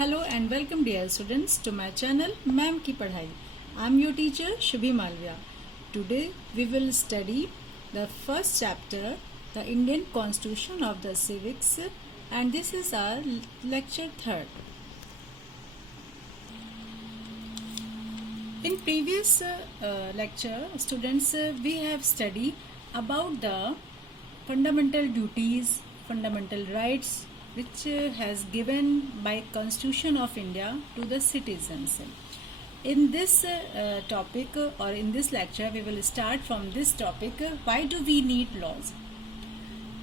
Hello and welcome dear students to my channel Ma'am की पढ़ाई. I am your teacher Shubhi Malviya. Today we will study the first chapter, the Indian Constitution of the Civics, and this is our lecture 3rd. In previous lecture, students, we have studied about the fundamental duties, fundamental rights which has given by Constitution of India to the citizens. In this topic or in this lecture we will start from this topic, why do we need laws.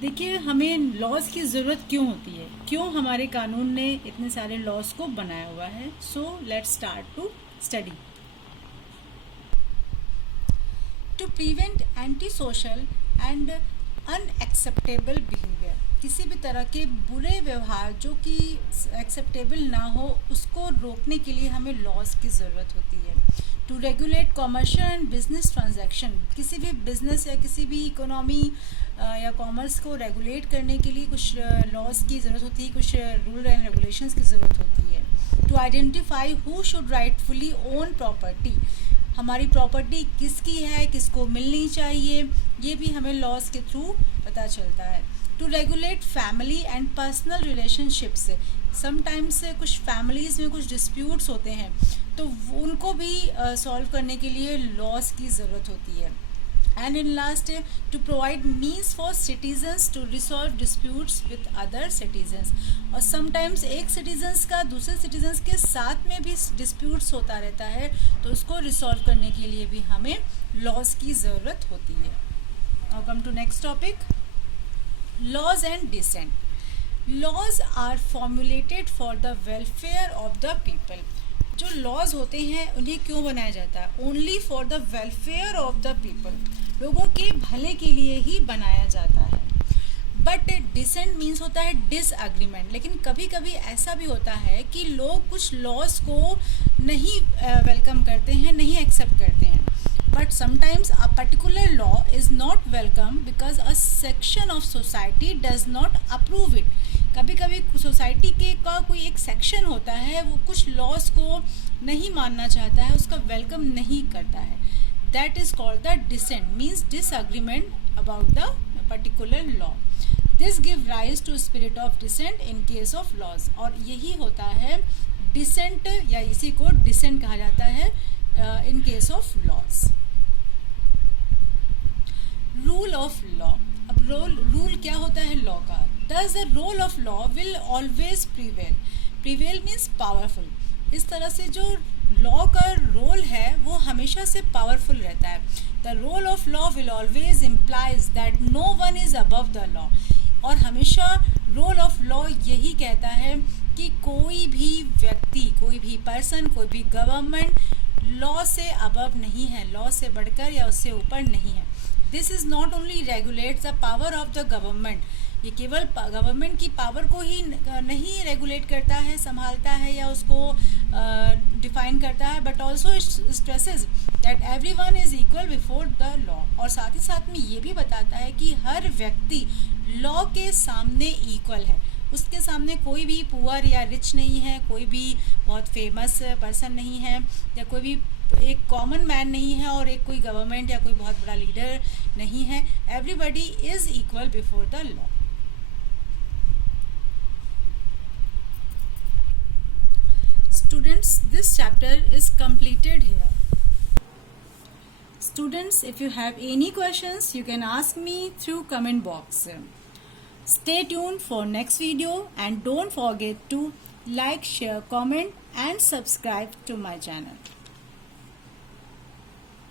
देखिए, हमें laws की ज़रूरत क्यों होती है, क्यों हमारे कानून ने इतने सारे लॉज को बनाया हुआ है. So let's start to study. To prevent anti social and unacceptable behaviour, किसी भी तरह के बुरे व्यवहार जो कि एक्सेप्टेबल ना हो उसको रोकने के लिए हमें लॉज की ज़रूरत होती है. To regulate commercial and business transaction, किसी भी बिजनेस या किसी भी इकोनॉमी या कॉमर्स को रेगुलेट करने के लिए कुछ लॉज की ज़रूरत होती है, कुछ रूल एंड रेगुलेशंस की ज़रूरत होती है. To identify who should rightfully own property, हमारी प्रॉपर्टी किसकी है, किसको मिलनी चाहिए, ये भी हमें लॉज के थ्रू पता चलता है. To regulate family and personal relationships, sometimes कुछ फैमिलीज़ में कुछ डिस्प्यूट्स होते हैं तो उनको भी सॉल्व करने के लिए लॉज की ज़रूरत होती है. And in last, to provide means for citizens to resolve disputes with other citizens, और समटाइम्स एक सिटीजन्स का दूसरे सिटीजन्स के साथ में भी डिस्प्यूट्स होता रहता है तो उसको रिसॉल्व करने के लिए भी हमें लॉज की ज़रूरत होती है. Now come to next topic, laws and dissent. Laws are formulated for the welfare of the people. जो लॉज होते हैं उन्हें क्यों बनाया जाता है? Only for the welfare of the people, लोगों के भले के लिए ही बनाया जाता है. बट डिसेंट मीन्स होता है डिसएग्रीमेंट. लेकिन कभी कभी ऐसा भी होता है कि लोग कुछ लॉज को नहीं वेलकम करते हैं, नहीं एक्सेप्ट करते हैं. But sometimes a particular law is not welcome because a section of society does not approve it. कभी कभी सोसाइटी के का कोई एक सेक्शन होता है, वो कुछ लॉज को नहीं मानना चाहता है, उसका वेलकम नहीं करता है. That is called the dissent, means disagreement about the particular law. This give rise to spirit of dissent in case of laws. और यही होता है dissent, या इसी को dissent कहा जाता है in case of laws. Rule of law. अब रूल क्या होता है लॉ का? Thus the role of law will always prevail. Prevail means powerful. इस तरह से जो लॉ का रोल है वो हमेशा से पावरफुल रहता है. The role of law will always implies that no one is above the law. और हमेशा रोल ऑफ लॉ यही कहता है कि कोई भी व्यक्ति, कोई भी पर्सन, कोई भी गवर्नमेंट लॉ से अबव नहीं है, लॉ से बढ़कर या उससे ऊपर नहीं है. This is not only regulates the power of the government, ये केवल गवर्नमेंट की पावर को ही नहीं रेगुलेट करता है, संभालता है या उसको डिफाइन करता है, but also stresses that everyone is equal before the law. और साथ ही साथ में ये भी बताता है कि हर व्यक्ति लॉ के सामने इक्वल है, उसके सामने कोई भी पुअर या रिच नहीं है, कोई भी बहुत फेमस पर्सन नहीं है, या कोई भी एक कॉमन मैन नहीं है और एक कोई गवर्नमेंट या कोई बहुत बड़ा लीडर नहीं है. Everybody is equal before the law. Students, this chapter is completed here. Students, if you have any questions, you can ask me through comment box. Stay tuned for next video and don't forget to like, share, comment and subscribe to my channel.